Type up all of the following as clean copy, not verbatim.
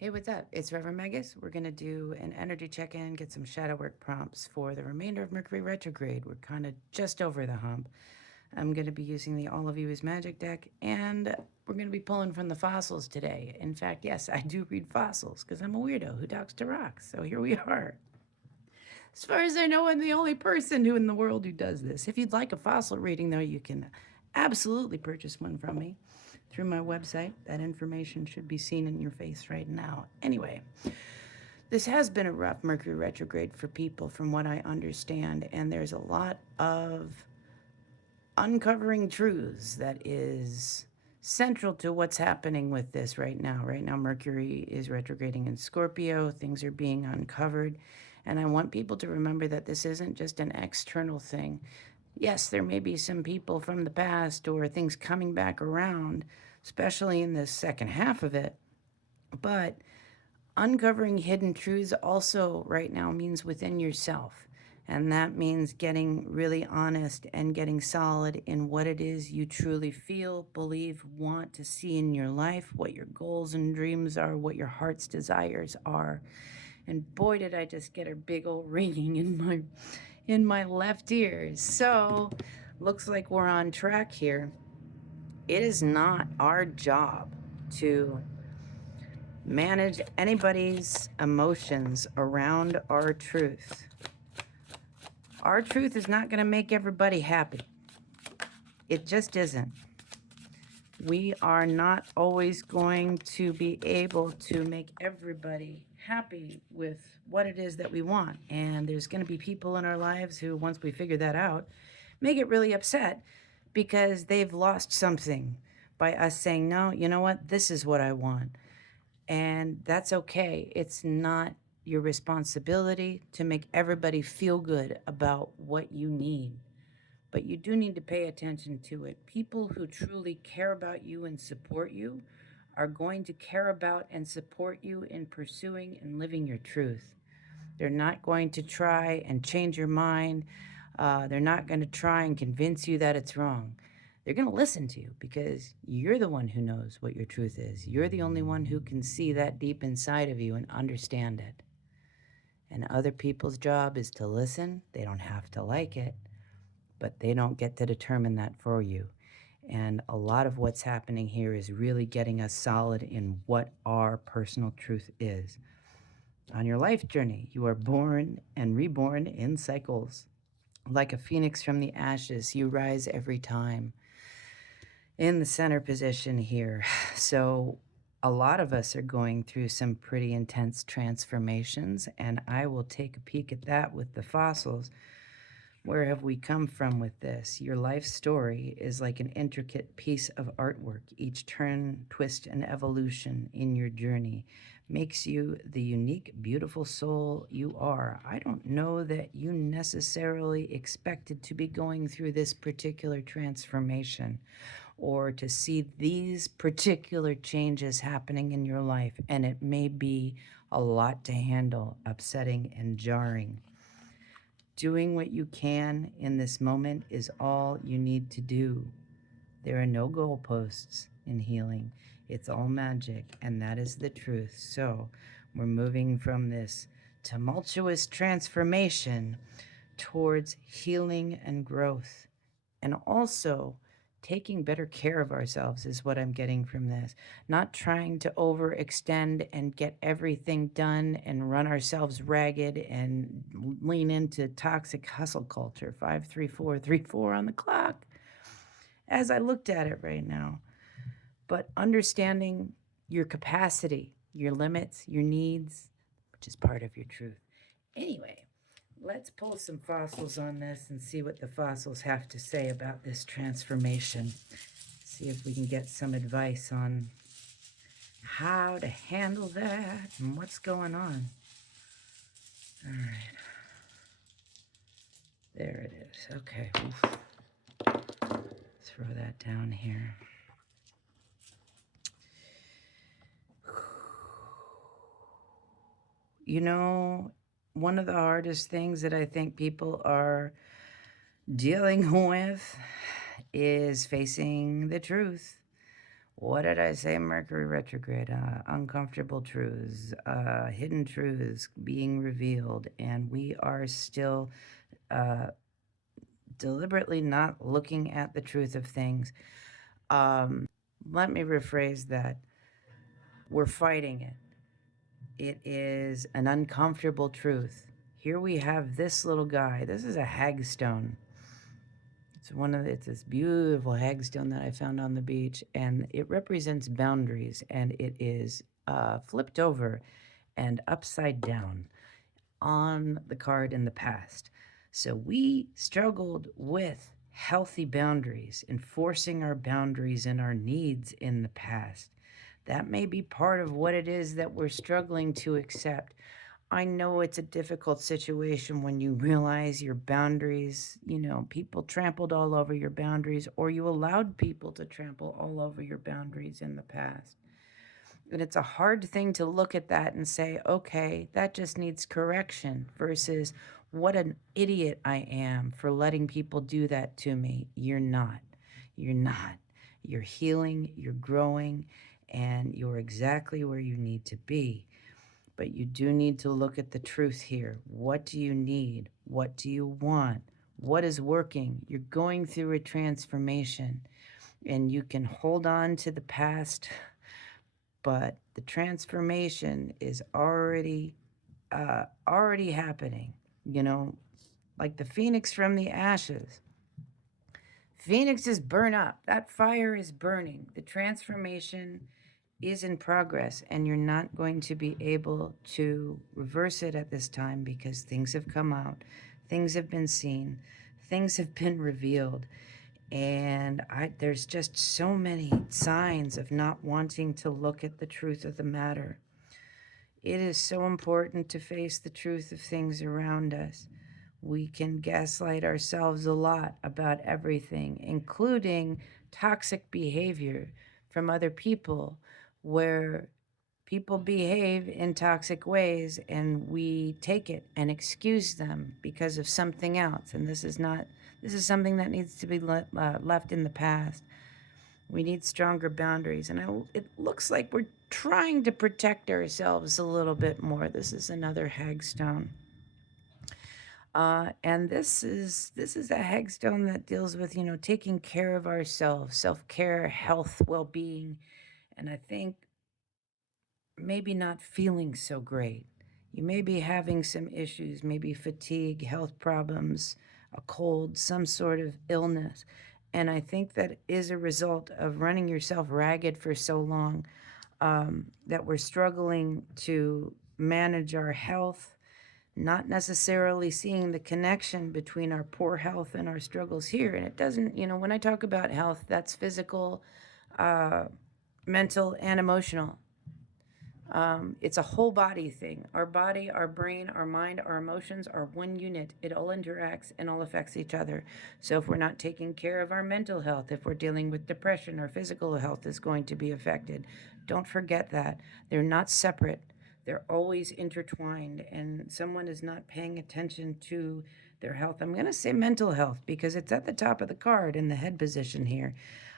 Hey, what's up? It's Reverend Meggus. We're going to do an energy check in, get some shadow work prompts for the remainder of Mercury retrograde. We're kind of just over the hump. I'm going to be using the All of You is Magic deck, and we're going to be pulling from the fossils today. In fact, yes, I do read fossils because I'm a weirdo who talks to rocks. So here we are. As far as I know, I'm the only person who in the world who does this. If you'd like a fossil reading, though, you can absolutely purchase one from me through my website. That information should be seen in your face right now. Anyway, this has been a rough Mercury retrograde for people, from what I understand, and there's a lot of uncovering truths that is central to what's happening with this right now. Right now, Mercury is retrograding in Scorpio, things are being uncovered, and I want people to remember that this isn't just an external thing. Yes, there may be some people from the past or things coming back around, especially in the second half of it, but uncovering hidden truths also right now means within yourself. And that means getting really honest and getting solid in what it is you truly feel, believe, want to see in your life, what your goals and dreams are, what your heart's desires are. And boy, did I just get a big old ringing in my left ear. So, looks like we're on track here. It is not our job to manage anybody's emotions around our truth. Our truth is not going to make everybody happy. It just isn't. We are not always going to be able to make everybody happy with what it is that we want. And there's going to be people in our lives who, once we figure that out, may get really upset because they've lost something by us saying, no, you know what? This is what I want. And that's okay. It's not your responsibility to make everybody feel good about what you need. But you do need to pay attention to it. People who truly care about you and support you are going to care about and support you in pursuing and living your truth. They're not going to try and change your mind. They're not going to try and convince you that it's wrong. They're going to listen to you because you're the one who knows what your truth is. You're the only one who can see that deep inside of you and understand it. And other people's job is to listen. They don't have to like it, but they don't get to determine that for you. And a lot of what's happening here is really getting us solid in what our personal truth is. On your life journey, you are born and reborn in cycles. Like a phoenix from the ashes, you rise every time. In the center position here. So, a lot of us are going through some pretty intense transformations, and I will take a peek at that with the fossils. Where have we come from with this? Your life story is like an intricate piece of artwork. Each turn, twist, and evolution in your journey makes you the unique, beautiful soul you are. I don't know that you necessarily expected to be going through this particular transformation or to see these particular changes happening in your life, and it may be a lot to handle, upsetting and jarring. Doing what you can in this moment is all you need to do. There are no goalposts in healing. It's all magic, and that is the truth. So, we're moving from this tumultuous transformation towards healing and growth. And also, taking better care of ourselves is what I'm getting from this. Not trying to overextend and get everything done and run ourselves ragged and lean into toxic hustle culture. 53434 on the clock as I looked at it right now. But understanding your capacity, your limits, your needs, which is part of your truth. Anyway, let's pull some fossils on this and see what the fossils have to say about this transformation. See if we can get some advice on how to handle that and what's going on. All right. There it is. Okay. Oof. Throw that down here. You know, one of the hardest things that I think people are dealing with is facing the truth. What did I say? Mercury retrograde, uncomfortable truths, hidden truths being revealed, and we are still uh, deliberately not looking at the truth of things. Let me rephrase that. We're fighting it. It is an uncomfortable truth. Here we have this little guy. This is a hagstone. It's this beautiful hagstone that I found on the beach, and it represents boundaries, and it is flipped over and upside down on the card in the past. So we struggled with healthy boundaries, enforcing our boundaries and our needs in the past. That may be part of what it is that we're struggling to accept. I know it's a difficult situation when you realize your boundaries, people trampled all over your boundaries, or you allowed people to trample all over your boundaries in the past. And it's a hard thing to look at that and say, okay, that just needs correction versus what an idiot I am for letting people do that to me. You're not. You're not. You're healing, you're growing, and you're exactly where you need to be. But you do need to look at the truth here. What do you need? What do you want? What is working? You're going through a transformation, and you can hold on to the past, but the transformation is already happening. You know, like the phoenix from the ashes. Phoenixes burn up. That fire is burning. The transformation is in progress, and you're not going to be able to reverse it at this time because things have come out, things have been seen, things have been revealed. And there's just so many signs of not wanting to look at the truth of the matter. It is so important to face the truth of things around us. We can gaslight ourselves a lot about everything, including toxic behavior from other people, where people behave in toxic ways and we take it and excuse them because of something else. And this is something that needs to be left in the past. We need stronger boundaries. And it looks like we're trying to protect ourselves a little bit more. This is another hagstone. And this is a hagstone that deals with, taking care of ourselves, self-care, health, well-being. And I think maybe not feeling so great. You may be having some issues, maybe fatigue, health problems, a cold, some sort of illness. And I think that is a result of running yourself ragged for so long, that we're struggling to manage our health, not necessarily seeing the connection between our poor health and our struggles here. And it doesn't, when I talk about health, that's physical, mental, and emotional. It's a whole body thing. Our body, our brain, our mind, our emotions are one unit. It all interacts and all affects each other. So if we're not taking care of our mental health, if we're dealing with depression, our physical health is going to be affected. Don't forget that. They're not separate. They're always intertwined, and someone is not paying attention to their health. I'm going to say mental health because it's at the top of the card in the head position here.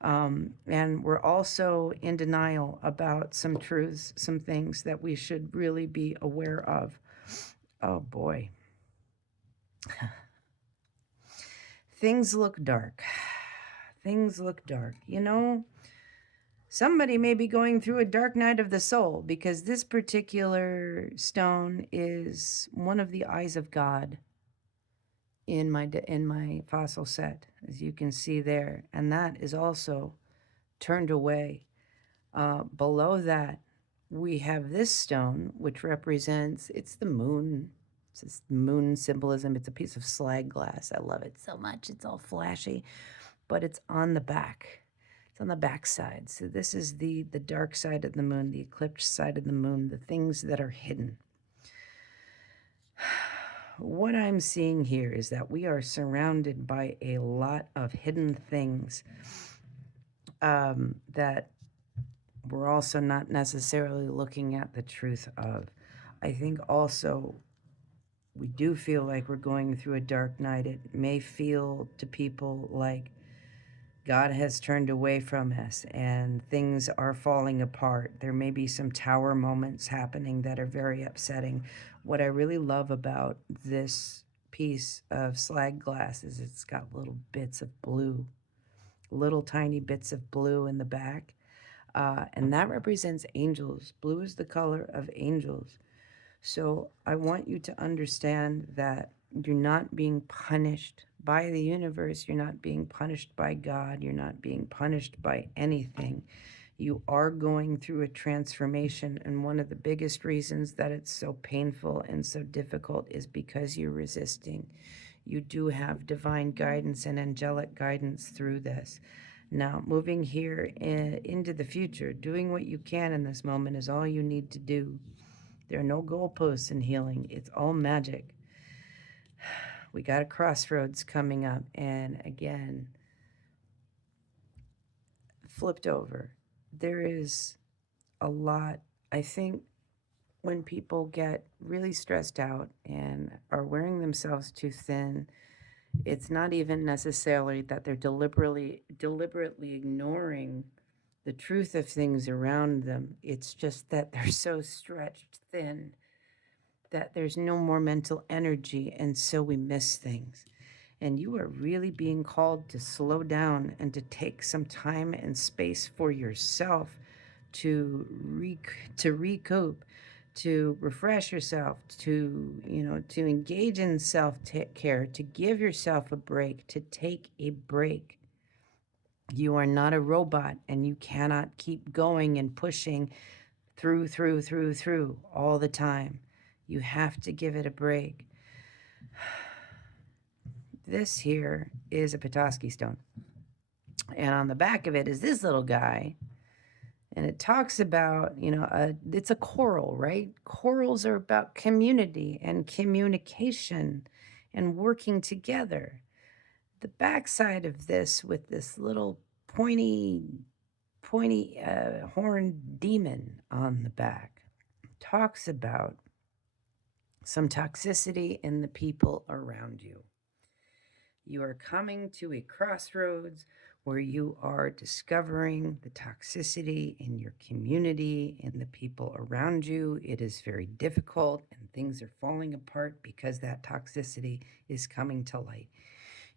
And we're also in denial about some truths, some things that we should really be aware of. Oh boy. Things look dark. Things look dark. Somebody may be going through a dark night of the soul because this particular stone is one of the eyes of God in my fossil set, as you can see there, and that is also turned away. Below that, we have this stone, which represents, it's the moon. It's this moon symbolism. It's a piece of slag glass. I love it so much. It's all flashy, but it's on the back. It's on the back side. So this is the dark side of the moon, the eclipsed side of the moon, the things that are hidden. What I'm seeing here is that we are surrounded by a lot of hidden things that we're also not necessarily looking at the truth of. I think also we do feel like we're going through a dark night. It may feel to people like God has turned away from us and things are falling apart. There may be some tower moments happening that are very upsetting. What I really love about this piece of slag glass is it's got little bits of blue, little tiny bits of blue in the back. And that represents angels. Blue is the color of angels. So I want you to understand that you're not being punished by the universe. You're not being punished by God. You're not being punished by anything. You are going through a transformation. And one of the biggest reasons that it's so painful and so difficult is because you're resisting. You do have divine guidance and angelic guidance through this. Now, moving here into the future, doing what you can in this moment is all you need to do. There are no goalposts in healing. It's all magic. We got a crossroads coming up. And again, flipped over. There is a lot. I think when people get really stressed out and are wearing themselves too thin, it's not even necessarily that they're deliberately ignoring the truth of things around them. It's just that they're so stretched thin that there's no more mental energy, and so we miss things. And you are really being called to slow down and to take some time and space for yourself to recoup, to refresh yourself, to engage in self-care, to give yourself a break, to take a break. You are not a robot, and you cannot keep going and pushing through all the time. You have to give it a break. This here is a Petoskey stone. And on the back of it is this little guy. And it talks about, it's a coral, right? Corals are about community and communication and working together. The backside of this with this little pointy horned demon on the back talks about some toxicity in the people around you. You are coming to a crossroads where you are discovering the toxicity in your community, in the people around you. It is very difficult and things are falling apart because that toxicity is coming to light.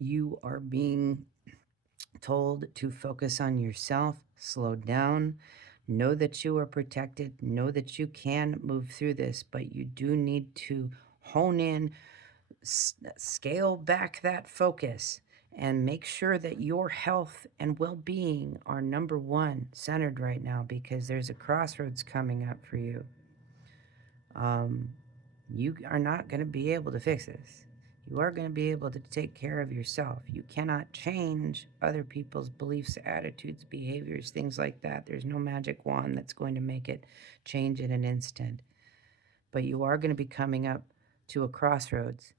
You are being told to focus on yourself, slow down, know that you are protected, know that you can move through this, but you do need to hone in, scale back that focus, and make sure that your health and well-being are number one centered right now, because there's a crossroads coming up for you. You are not going to be able to fix this. You are going to be able to take care of yourself. You cannot change other people's beliefs, attitudes, behaviors, things like that. There's no magic wand that's going to make it change in an instant. But you are going to be coming up to a crossroads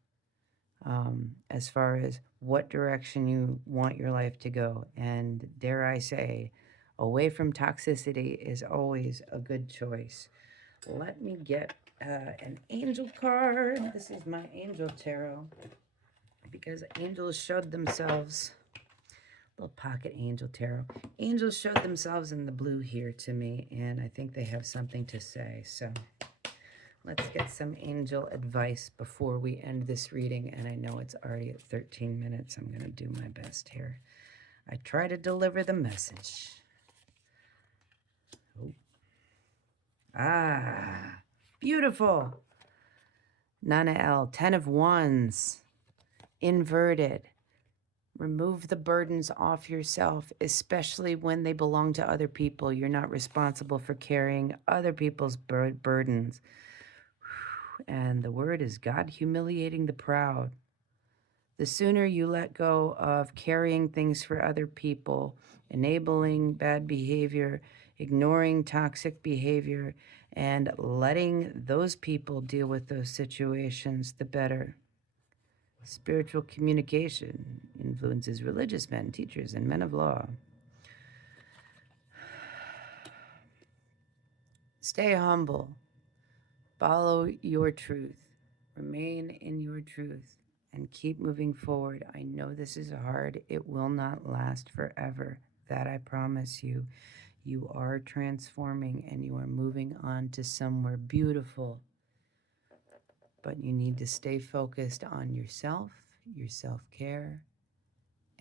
as far as what direction you want your life to go. And dare I say, away from toxicity is always a good choice. Let me get an angel card. This is my angel tarot, because angels showed themselves, little pocket angel tarot. Angels showed themselves in the blue here to me, and I think they have something to say. So let's get some angel advice before we end this reading. And I know it's already at 13 minutes. I'm going to do my best here. I try to deliver the message. Oh. Ah, beautiful. Nana L, 10 of Wands, inverted. Remove the burdens off yourself, especially when they belong to other people. You're not responsible for carrying other people's burdens. And the word is God humiliating the proud. The sooner you let go of carrying things for other people, enabling bad behavior, ignoring toxic behavior, and letting those people deal with those situations, the better. Spiritual communication influences religious men, teachers, and men of law. Stay humble. Follow your truth. Remain in your truth. and keep moving forward. I know this is hard. It will not last forever. That I promise you. You are transforming and you are moving on to somewhere beautiful. But you need to stay focused on yourself, your self care,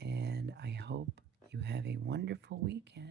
and I hope you have a wonderful weekend.